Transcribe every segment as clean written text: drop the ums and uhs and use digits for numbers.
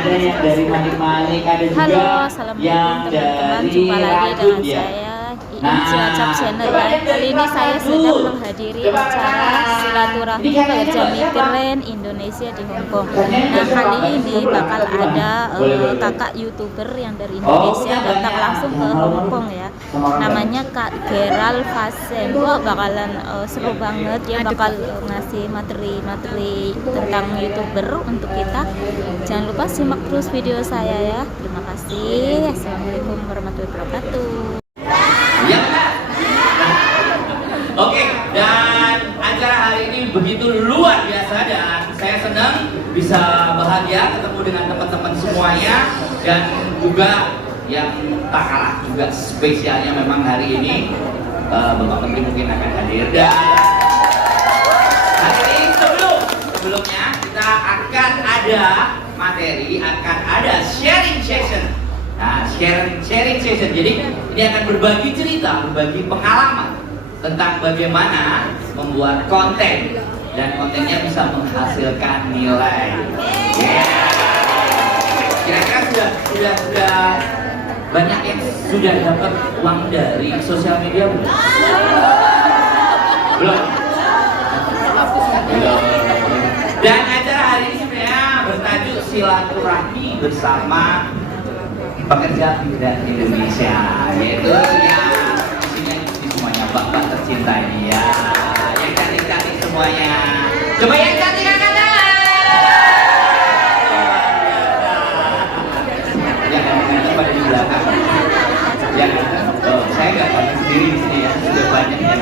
ada yang dari Manik-Manik, ada juga Halo, yang assalamualaikum teman-teman. dari Jumpa lagi Rajut dengan ya. saya Iin Cilacap Channel ya. Kali ini saya sedang menghadiri acara silaturahmi pekerja migran Indonesia di Hong Kong. Nah, kali ini bakal ada kakak YouTuber yang dari Indonesia datang langsung ke Hong Kong ya. Namanya Kak Gerald Fasen. Wah, bakalan seru banget. Dia bakal ngasih materi-materi tentang YouTuber untuk kita. Jangan lupa simak terus video saya ya. Terima kasih. Assalamualaikum warahmatullahi wabarakatuh. Ya, oke, dan acara hari ini begitu luar biasa dan saya senang bisa bahagia ketemu dengan teman-teman semuanya dan juga yang tak kalah juga spesialnya memang hari ini Bapak Menteri mungkin akan hadir dan hari ini sebelumnya kita akan ada materi, akan ada sharing session. Nah, sharing session. Jadi ini akan berbagi cerita, berbagi pengalaman tentang bagaimana membuat konten dan kontennya bisa menghasilkan nilai. Kira-kira sudah banyak yang sudah dapat uang dari sosial media belum? Belum. Dan acara hari ini sebenarnya bertajuk silaturahmi bersama pekerja migran Indonesia, yaitu yang isinya semuanya bapak tercinta ini ya, yang cantik-cantik semuanya. Coba yang cantik angkat tangan. Jangan pada di belakang. Jangan. Saya nggak pakai sendiri di sini ya, sudah banyak ya.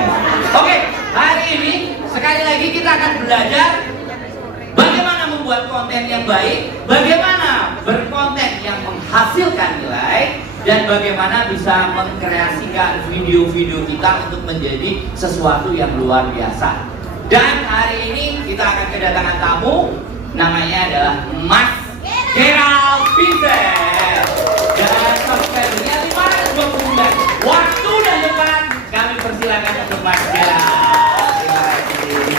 Oke, hari ini sekali lagi kita akan belajar bagaimana membuat konten yang baik, bagaimana berkonten yang menghasilkan nilai, dan bagaimana bisa mengkreasikan video-video kita untuk menjadi sesuatu yang luar biasa. Dan hari ini kita akan kedatangan tamu, namanya adalah Mas Gerald Fasen. Dan subscribernya 529. Waktu dan tempat kami persilakan untuk Mas Gerald. Terima kasih.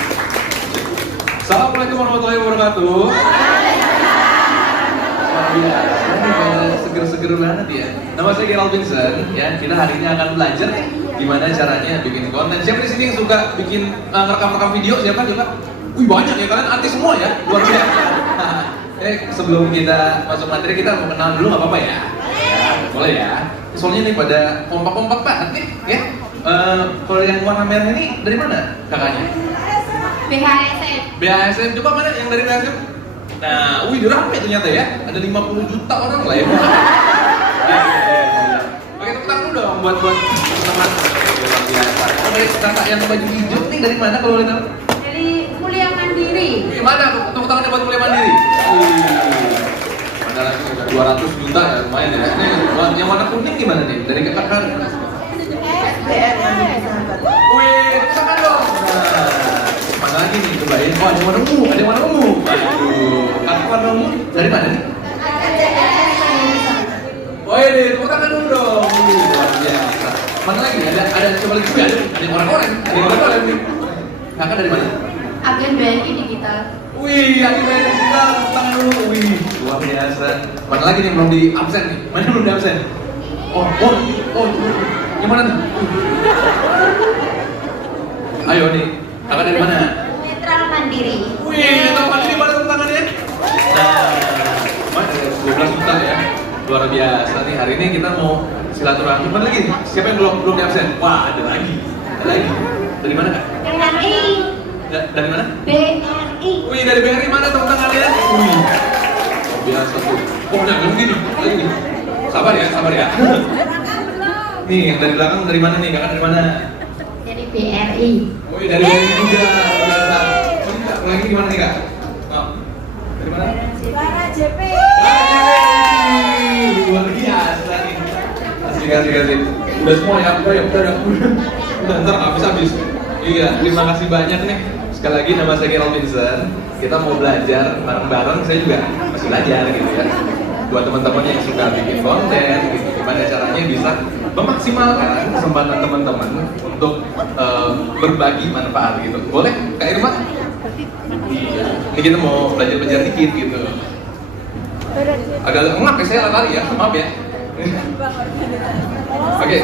Assalamualaikum warahmatullahi wabarakatuh. Seger-seger banget ya. Nama saya Gerald Fasen ya. Kita hari ini akan belajar nih gimana caranya bikin konten. Siapa di sini yang suka bikin rekam-rekam video? Siapa juga? Wih, banyak ya, kalian artis semua ya. Luar biasa. Sebelum kita masuk materi kita mau kenalan dulu nggak apa-apa ya? Boleh ya. Soalnya nih pada kompak-kompak banget nih ya. Kalau yang warna merah ini dari mana kakaknya? BHSM, coba mana yang dari BHSM? Nah, wih, rame ternyata ya. Ada 50 juta orang lah ya. Oke, tepuk tangan dulu dong buat teman-teman. Luar biasa. Oke, kakak yang baju hijau nih dari mana kalau boleh tahu? Dari Mulia Mandiri. Wih, mana tepuk tangannya buat Mulia Mandiri? Wih, ada lagi 200 juta ya, lumayan ya. Ini yang warna kuning gimana nih? Dari kakak kan? Wih, tepuk tangan dong. Mana lagi nih, cobain. Oh, ada warna ungu, ada warna ungu. Aduh, kakak warna ungu dari mana nih? Oh iya, tepuk tangan dulu dong. Luar biasa. Mana lagi? Ada coba lagi juga. Ada orang-orang. Ada orang-orang nih. Kakak dari mana? Agen BNI Digital. Wih, agen BNI Digital. Tepuk tangan dulu. Wih, luar biasa. Mana lagi nih belum di absen nih? Mana belum di absen? Oh, yang mana nih? Ayo nih. Kakak dari mana? Netral Mandiri. Wih, Netral Mandiri mana tepuk tangannya? Nah, 12 juta ya. Luar biasa nih. Hari ini kita mau silaturahmi. Mana lagi nih? Siapa yang belum di absen? Wah, ada lagi. Ada lagi. Dari mana kak? BRI. Dari mana? BRI. Wih, dari BRI mana tepuk tangannya? Wih, luar biasa tuh. Oh, jangan gini. Lagi nih. Sabar ya. Nih, yang dari belakang dari mana nih? Kakak dari mana? Dari BRI. Wih, dari BRI juga. Biasa. Oh, ini kak, lagi gimana nih kak? Oh, dari mana? Para JP. Luar biasa nih. Kasih. Udah semua ya, udah ntar habis. Iya, terima kasih banyak nih. Sekali lagi nama saya Gerald Fasen. Kita mau belajar bareng-bareng. Saya juga masih belajar gitu ya. Buat teman-teman yang suka bikin konten, gitu, gimana caranya bisa memaksimalkan kesempatan teman-teman untuk berbagi manfaat gitu. Boleh, Kak Irma? Iya. Ini kita mau belajar dikit gitu. Agak ngap ya saya tadi ya, maaf ya. Oke.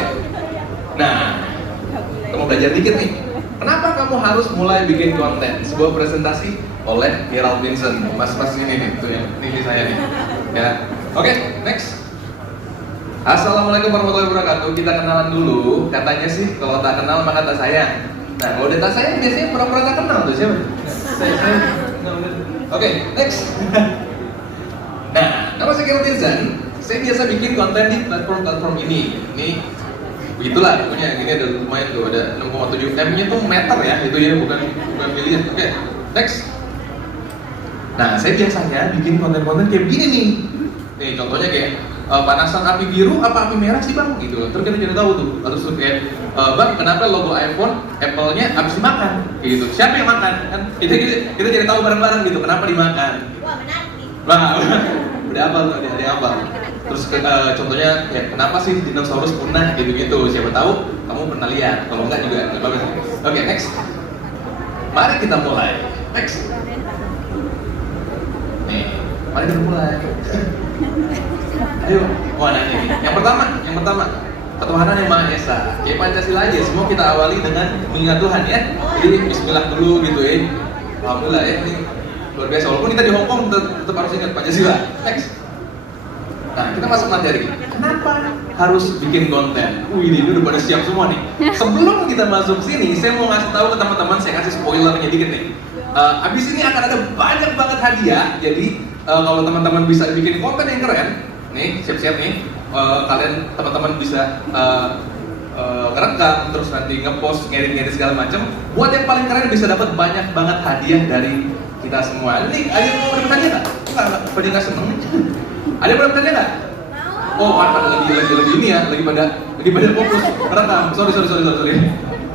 Nah, kamu belajar dikit nih. Kenapa kamu harus mulai bikin konten? Sebuah presentasi oleh Gerald Vincent. Mas-mas ini nih, tuh ya, ini saya nih. Ya. Oke, next. Assalamualaikum warahmatullahi wabarakatuh. Kita kenalan dulu. Katanya sih kalau tak kenal maka tak sayang. Nah, kalau udah tak sayang biasanya pura-pura tak kenal tuh siapa? Saya. Oke, next. Nah, nama saya Gerald Vincent. Saya biasa bikin konten di platform ini. Ini begitulah pokoknya, gini ada lumayan tuh, ada 6,7 M-nya tuh meter ya, itu ya, bukan miliar. Oke, next. Nah, saya biasanya bikin konten-konten kayak begini nih. Nih, contohnya kayak panasan api biru apa api merah sih bang? Gitu. Terus kita jadi tahu tuh, atau kayak bang, kenapa logo iPhone Apple-nya habis dimakan? Kayak gitu. Siapa yang makan? Kan kita jadi tahu bareng-bareng gitu, kenapa dimakan? Wah, menarik. Bang, udah apa tuh? Ada apa? Terus contohnya ya kenapa sih dinosaurus punah gitu-gitu, siapa tahu kamu pernah lihat, kalau enggak juga nggak bagus. Oke, next. Mari kita mulai. Next. Nih, mari kita mulai. Ayo, mana ini? Yang pertama, ketuhanan yang Maha Esa. Kayak Pancasila aja, semua kita awali dengan mengingat Tuhan ya. Jadi Bismillah dulu gitu ya. Alhamdulillah ya, ini luar biasa. Walaupun kita di Hongkong tetap harus ingat Pancasila. Next. Nah, kita masuk materi. Kenapa harus bikin konten? Ini udah pada siap semua nih. Sebelum kita masuk sini, saya mau ngasih tahu ke teman-teman, saya kasih spoilernya dikit nih. Abis ini akan ada banyak banget hadiah. Jadi kalau teman-teman bisa bikin konten yang keren, nih siap-siap nih. Kalian teman-teman bisa ngerekam, terus nanti ngepost, ngedit segala macam. Buat yang paling keren bisa dapat banyak banget hadiah dari kita semua. Ini ada yang mau bertanya nggak? Enggak, pada nggak seneng. Ada yang bertanya nggak? Oh, lagi ini ya, lagi pada fokus merekam. Sorry.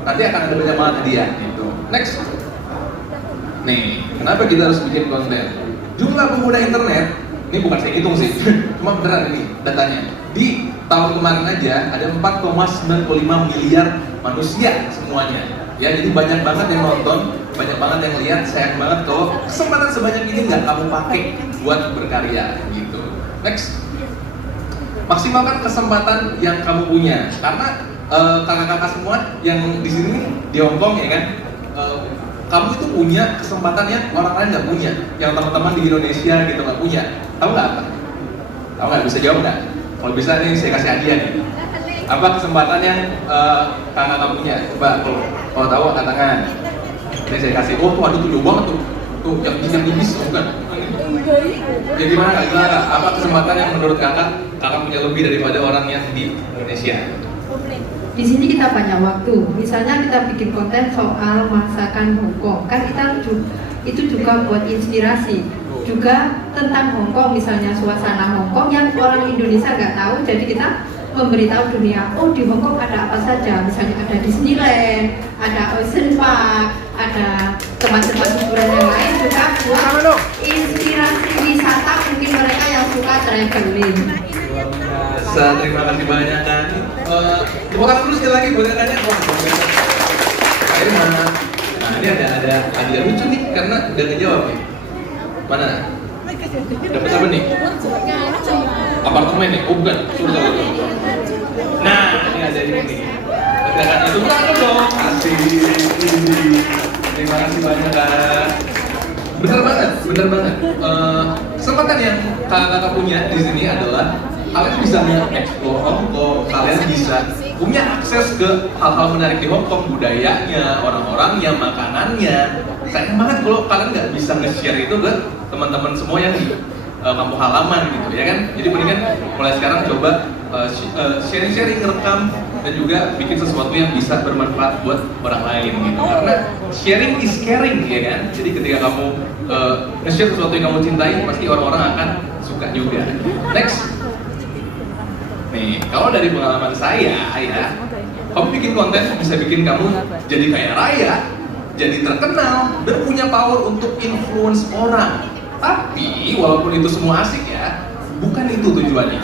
Nanti akan ada banyak banget hadiah gitu. Next. Nih, kenapa kita harus bikin konten? Jumlah pengguna internet, ini bukan saya hitung sih, cuma beneran ini datanya. Di tahun kemarin aja ada 4,95 miliar manusia semuanya. Ya, jadi banyak banget yang nonton, banyak banget yang lihat. Sayang banget kalau kesempatan sebanyak ini nggak kamu pakai buat berkarya gitu. Next. Maksimalkan kesempatan yang kamu punya, karena kakak-kakak semua yang di sini di Hongkong ya kan, kamu itu punya kesempatan yang orang lain nggak punya, yang teman-teman di Indonesia gitu nggak punya. Tahu nggak apa? Tahu nggak? Bisa jawab nggak? Kalau bisa nih saya kasih hadiah nih. Apa kesempatan yang kakak punya? Coba kalau tahu angkat tangan. Ini saya kasih. Oh tuh, aduh tuh jauh banget tuh. Tuh yang tipis, bukan? Ya gimana kak? Apa kesempatan yang menurut kakak punya lebih daripada orang yang di Indonesia? Di sini kita banyak waktu. Misalnya kita bikin konten soal masakan Hongkong, kan itu juga buat inspirasi. Juga tentang Hongkong, misalnya suasana Hongkong yang orang Indonesia nggak tahu, jadi kita memberitahu dunia, oh di Hongkong ada apa saja. Misalnya ada Disneyland, ada Ocean Park, ada tempat-tempat hiburan yang lain juga buat inspirasi wisata mungkin mereka yang suka traveling. Terima kasih banyak kan. Terima kasih dulu sekali lagi buat tanya. Nah ini ada hadiah lucu nih karena udah ngejawab nih. Mana? Dapat apa nih? Apartemen nih? Oh bukan. Nah ini ada ini nih. Dengan itu berapa dong? Kasih. Terima kasih banyak kan. Bener banget. Kesempatan yang kakak punya di sini adalah kalian bisa mengeksplor Hongkong, kalian bisa punya akses ke hal-hal menarik di Hongkong, budayanya, orang-orangnya, makanannya. Sayang banget kalau kalian nggak bisa nge-share itu ke teman-teman semua yang di kampung halaman gitu ya kan. Jadi mendingan mulai sekarang coba sharing-sharing, rekam, dan juga bikin sesuatu yang bisa bermanfaat buat orang lain gitu. Karena sharing is caring ya kan. Jadi ketika kamu nge-share sesuatu yang kamu cintai, pasti orang-orang akan suka juga. Next. Nih, kalau dari pengalaman saya ya, kamu bikin konten bisa bikin kamu jadi kaya raya, jadi terkenal, dan punya power untuk influence orang. Tapi walaupun itu semua asik ya, bukan itu tujuannya.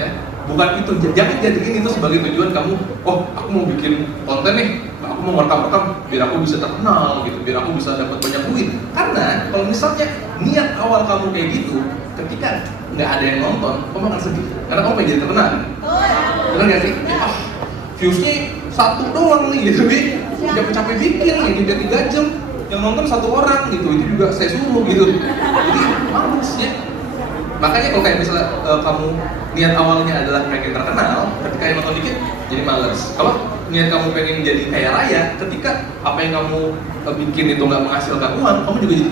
Ya, bukan itu. Jangan jadiin itu sebagai tujuan kamu. Oh, aku mau bikin konten nih, aku mau rekam biar aku bisa terkenal gitu, biar aku bisa dapat banyak duit. Karena kalau misalnya niat awal kamu kayak gitu, ketika nggak ada yang nonton, kamu akan sedih karena kamu pengen jadi terkenal. Benar nggak sih? Viewsnya 1 doang nih gitu, capek-capek bikin nih, udah 3 jam, yang nonton 1 orang gitu, itu juga saya suruh gitu. Jadi males ya. Makanya kalau kayak misalnya kamu niat awalnya adalah pengen terkenal, ketika yang nonton dikit jadi males. Kalau niat kamu pengen jadi kaya raya, ketika apa yang kamu bikin itu nggak menghasilkan uang, kamu juga jadi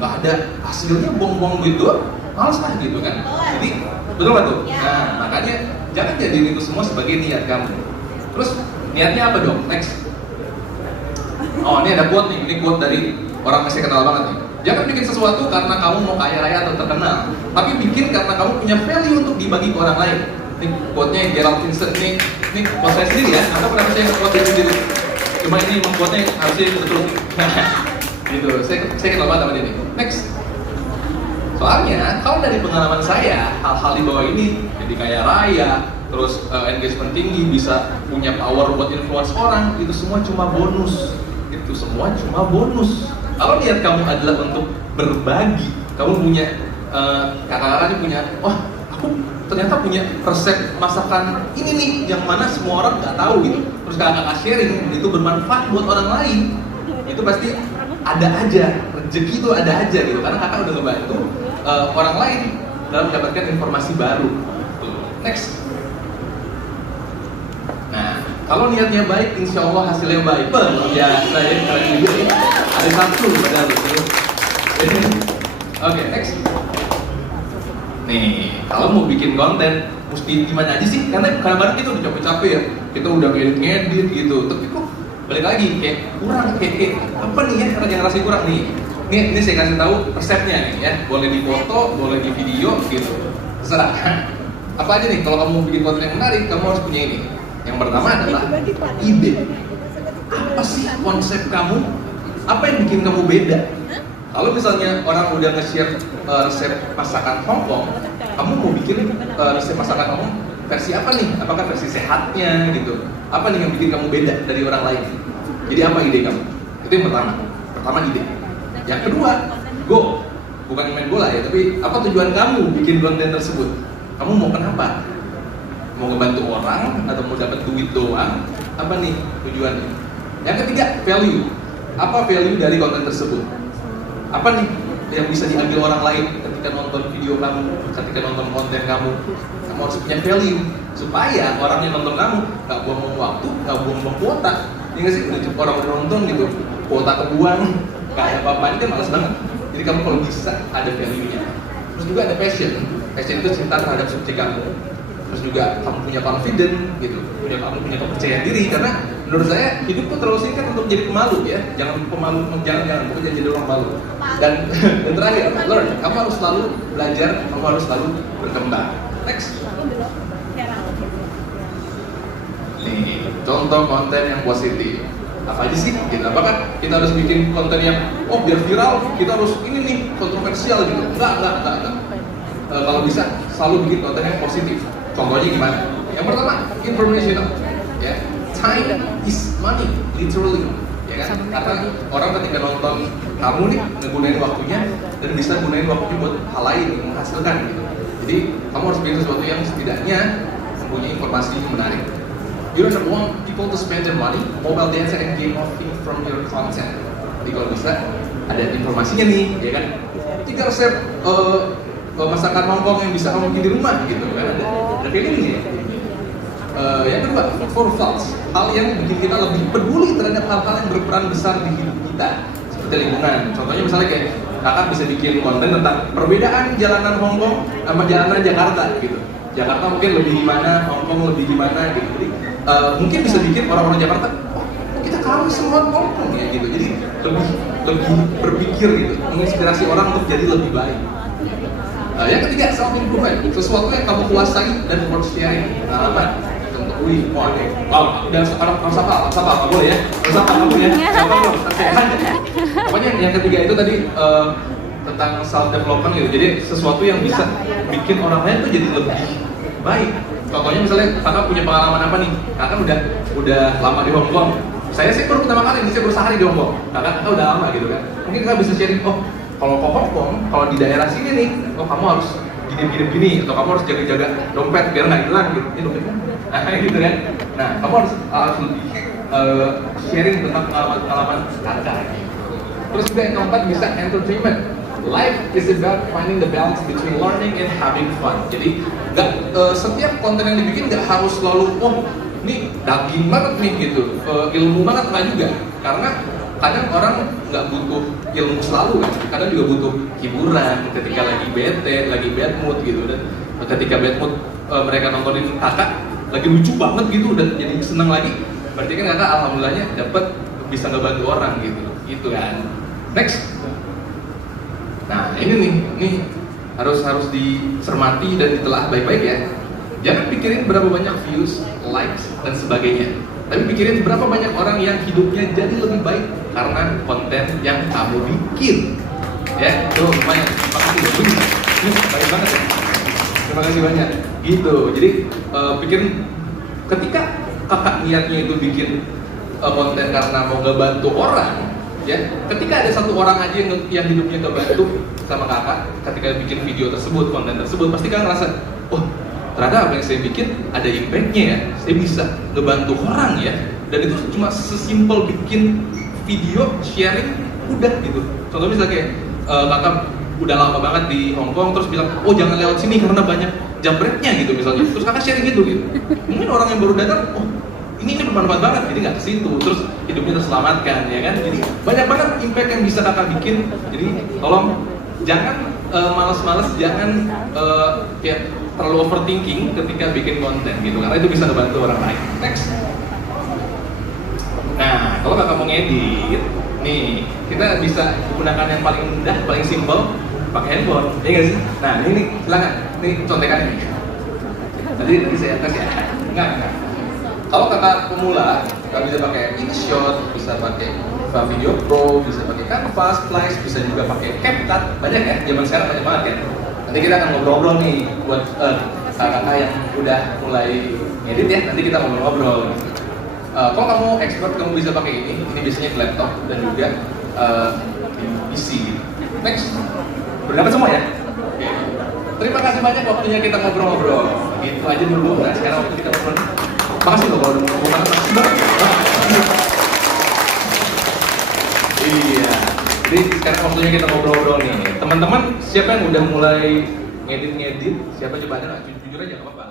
nggak ada hasilnya, buang-buang duit doang, males lah gitu kan. Jadi betul nggak tuh? Nah makanya jangan jadiin itu semua sebagai niat kamu. Terus niatnya apa dong? Next. Oh ini ada quote nih, ini quote dari orang yang saya kenal banget nih. Jangan bikin sesuatu karena kamu mau kaya raya atau terkenal, tapi bikin karena kamu punya value untuk dibagi ke orang lain. Ini quote-nya Gerald Vincent, ini quote saya sendiri ya, atau kenapa saya quote saya sendiri? Cuma ini quote-nya harusnya betul. Gitu, saya kenal banget sama dia nih. Next. Soalnya, kalau dari pengalaman saya, hal-hal di bawah ini, jadi kaya raya, terus engagement tinggi, bisa punya power buat influence orang, itu semua cuma bonus. Itu semua cuma bonus. Kalau niat kamu adalah untuk berbagi, kamu punya kakak-kakaknya punya, wah aku ternyata punya resep masakan ini nih, yang mana semua orang nggak tahu gitu. Terus kakak-kakak sharing, itu bermanfaat buat orang lain, itu pasti ada aja, rezeki itu ada aja gitu. Karena kakak udah ngebantu orang lain dalam mendapatkan informasi baru. Next. Nah, kalau niatnya baik, insya Allah hasilnya baik. Biasa ya, keren juga ya. Ada 1 padahal itu. Oke, next. Nih, kalau mau bikin konten, mesti gimana aja sih? Karena kadang-kadang kita udah capek-capek ya, kita udah ngedit gitu, tapi kok balik lagi kayak kurang, kayak apa nih ya yang ngerasa kurang nih? Ini saya kasih tahu resepnya nih ya, boleh di foto, boleh di video gitu, terserah. Apa aja nih kalau kamu bikin konten yang menarik, kamu harus punya ini. Yang pertama adalah ide. Apa sih konsep kamu? Apa yang bikin kamu beda? Kalau misalnya orang udah nge-share resep masakan Hongkong, kamu mau bikin resep masakan kamu versi apa nih? Apakah versi sehatnya gitu? Apa nih yang bikin kamu beda dari orang lain? Jadi apa ide kamu? Itu yang pertama. Pertama ide. Yang kedua, go. Bukan main bola ya, tapi apa tujuan kamu bikin konten tersebut? Kamu mau kenapa? Mau ngebantu orang atau mau dapat duit doang? Apa nih tujuannya? Yang ketiga, value. Apa value dari konten tersebut? Apa nih yang bisa diambil orang lain ketika nonton video kamu, ketika nonton konten kamu? Kamu harus punya value supaya orang yang nonton kamu nggak buang-buang waktu, nggak buang-buang kuota. Ini nggak sih, orang nonton gitu, kuota kebuang, nggak ada apa-apa, kan malas banget. Jadi kamu kalau bisa ada value-nya. Terus juga ada passion. Passion itu cinta terhadap subjek kamu. Terus juga kamu punya confidence gitu, kamu punya kepercayaan diri, karena menurut saya hidup tuh terlalu singkat untuk jadi pemalu ya. Jangan pemalu, jangan pokoknya jadi orang malu. Dan terakhir, learn. Kamu harus selalu belajar, kamu harus selalu berkembang. Next. Nih, contoh konten yang positif. Apa aja sih? Gitu. Apakah kita harus bikin konten yang biar viral, kita harus ini nih kontroversial gitu? Enggak. Kalau bisa selalu bikin konten yang positif. Contohnya gimana? Yang pertama, informational. Ya, time is money, literally. Ya kan? Karena orang ketika nonton kamu nih ngegunain waktunya dan bisa gunain waktunya buat hal lain yang menghasilkan gitu. Jadi kamu harus bikin sesuatu yang setidaknya mempunyai informasi yang menarik. You don't want people to spend their money, mobile data and gain nothing from your content. Jadi kalau bisa ada informasinya nih, ya kan? 3 resep masakan Hongkong yang bisa kamu bikin di rumah gitu kan? Ada feelingnya. Yang kedua, for thoughts, hal yang bikin kita lebih peduli terhadap hal-hal yang berperan besar di hidup kita, seperti lingkungan. Contohnya misalnya kayak kakak bisa bikin konten tentang perbedaan jalanan Hongkong sama jalanan Jakarta gitu. Jakarta mungkin lebih gimana, Hongkong lebih gimana gitu. Jadi mungkin bisa bikin orang-orang Jakarta, kita kalah sama Hongkong ya gitu. Jadi lebih berpikir gitu, menginspirasi orang untuk jadi lebih baik. Yang ketiga, self improvement, sesuatu yang kamu kuasai dan worth sharing. Pengalaman, contoh, udah sekarang apa boleh ya? Apa ya? Pokoknya yang ketiga itu tadi tentang self development gitu. Jadi sesuatu yang bisa bikin orang lain tuh jadi lebih baik. Contohnya misalnya kakak punya pengalaman apa nih? Kakak udah lama di Hongkong. Saya sih baru pertama kali, saya baru sehari di Hongkong. Kakak udah lama gitu kan. Mungkin kakak bisa sharing, Kalau ke Hongkong, kalau di daerah sini nih, oh kamu harus gini, atau kamu harus jaga-jaga dompet biar nggak hilang gitu. Ini dompetnya, nah gitu kan. Nah, kamu harus lebih sharing tentang pengalaman kakak. Terus juga yang keempat bisa entertainment. Life is about finding the balance between learning and having fun. Jadi nggak setiap konten yang dibikin nggak harus selalu ini daging banget nih gitu, ilmu banget nggak juga. Karena kadang orang nggak butuh ilmu selalu kan, kadang juga butuh hiburan ketika lagi bete, lagi bad mood gitu. Dan ketika bad mood mereka nontonin kakak lagi lucu banget gitu dan jadi seneng lagi, berarti kan kakak alhamdulillahnya dapat bisa ngebantu orang gitu kan. Next. Nah ini harus dicermati dan ditelah baik-baik ya. Jangan pikirin berapa banyak views, likes dan sebagainya, tapi pikirin berapa banyak orang yang hidupnya jadi lebih baik karena konten yang kamu bikin. Ya, tuh lumayan. Terima kasih banyak. Ini baik banget ya. Terima kasih banyak. Gitu. Jadi pikirin ketika kakak niatnya itu bikin konten karena mau ngebantu orang, ya. Ketika ada satu orang aja yang hidupnya kebantu sama kakak, ketika bikin video tersebut, konten tersebut, pasti kalian ngerasa, oh ternyata apa yang saya bikin ada impact-nya ya, saya bisa ngebantu orang ya. Dan itu cuma sesimpel bikin video sharing udah gitu. Contohnya misalnya kayak kakak udah lama banget di Hongkong terus bilang, oh jangan lewat sini karena banyak jambretnya gitu misalnya. Terus kakak sharing gitu. Mungkin orang yang baru datang, oh ini bermanfaat banget, jadi nggak ke situ. Terus hidupnya terselamatkan ya kan. Jadi banyak banget impact yang bisa kakak bikin. Jadi tolong jangan males-males, jangan kayak terlalu overthinking ketika bikin konten gitu, karena itu bisa ngebantu orang lain. Next. Nah, kalau kakak mau ngedit, nih kita bisa gunakan yang paling mudah, paling simple, pakai handphone, ya nggak sih? Nah, ini silakan, ini contekannya. Tadi saya atas ya. Enggak. Kalau kakak pemula, kakak bisa pakai InShot, bisa pakai Video Pro, bisa pakai Canvas, Flash, bisa juga pakai CapCut. Banyak ya, zaman sekarang banyak banget ya. Nanti kita akan ngobrol-ngobrol nih buat kakak-kakak yang udah mulai ngedit ya. Nanti kita ngobrol-ngobrol. Kalau kamu expert, kamu bisa pakai ini biasanya di laptop dan juga di PC. Next, berdapat semua ya? Oke. Terima kasih banyak waktunya kita ngobrol-ngobrol. Gitu aja dulu. Nah, sekarang waktu kita ngobrol. Makasih loh kalau udah mau ngomong, makasih banget. Iya. Jadi sekarang waktunya kita ngobrol-ngobrol nih. Teman-teman, siapa yang udah mulai ngedit? Siapa coba ada? Jujur aja nggak apa-apa.